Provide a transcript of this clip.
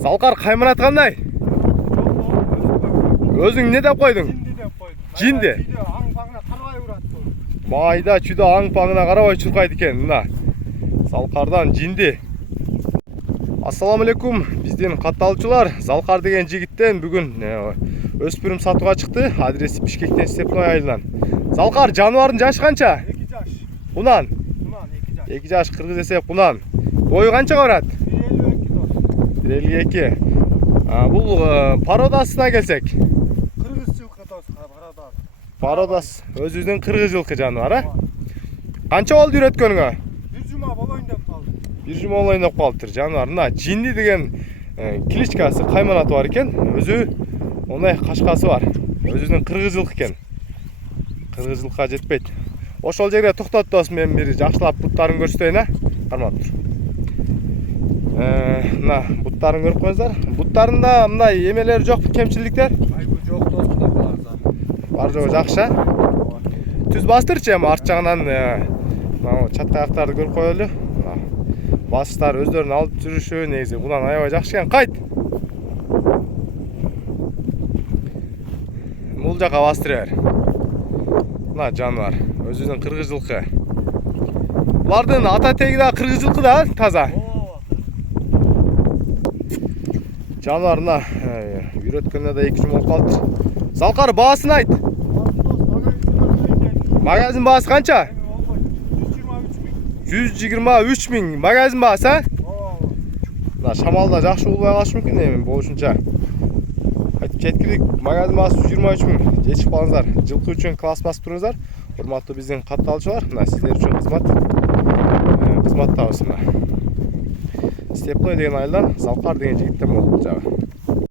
Залқар қайманат қандай? Өзің не деп қойдың? Жинді. Майда чүйді аң-паңына қарабай чұрқайды екен. Мына Залқардан жинді. Ассаламалейкум, бізден қатталушылар. Залқар деген жігіттен бүгін өспірім сатуға шықты. Адресі Бишкектен Степной айылынан. Залқар, жануардың жашы қанша? 2 жаш. Бұнан? 2 жаш, қырғыз есеп бұнан. Бойы қанша барады? 152. Бұл пародасына келсек? Қырғыз жылқы пародасы. Пародас, өзіңіздің қырғыз жылқы жануары. Қанша болды үйреткеніңе? 1 жұма болайын деп қалды. 1 жұма болайын деп қалды жануарына. Жинді деген кличкасы қайманаты бар екен. Өзі ондай қашқасы бар. Өзіңіздің қырғыз жылқы екен. Қырғыз жылқыға жетпейді. Ошол жерге тоқтат досым, мен бір жақшылап бұттарын көрсетейін. Қармап тұр. Мына бұттарын көріп қойыңыздар. Бұттарында мындай емелері жоқ, кемшіліктер? Жоқ дос, құда қаларса. Бар жоғы жақша. Түз бастырчы, арт жағынан чатқаяқтарды көріп қойылы. Басыштар өздерін алып жүріші, негізі бұдан аябай жақшы екен. Қайт! Бұл жаққа бастыры бер. Мына жануар, өзінің қырғыз жылқы. Бұлардың ата тегі да қырғыз жылқы да таза. Жануарына үйреткенде де 2 жұма болып қалды. Залқар, бағасын айт. Магазин бағасы қанша? 123 мың. Магазин бағасы? Шамалда жақшы болмай қалышы мүмкін, емен болушынша. Айтып жеткілік, магазин бағасы 123 мың. Жетішіп қалыңыздар. Жылқы үшін класс басып тұрыңыздар. Ұрматты біздің қатталушылар. Сіздер үшін қызмат табысы. Степной деген айылдан Залқар деген жігіттен болды бұл жағы.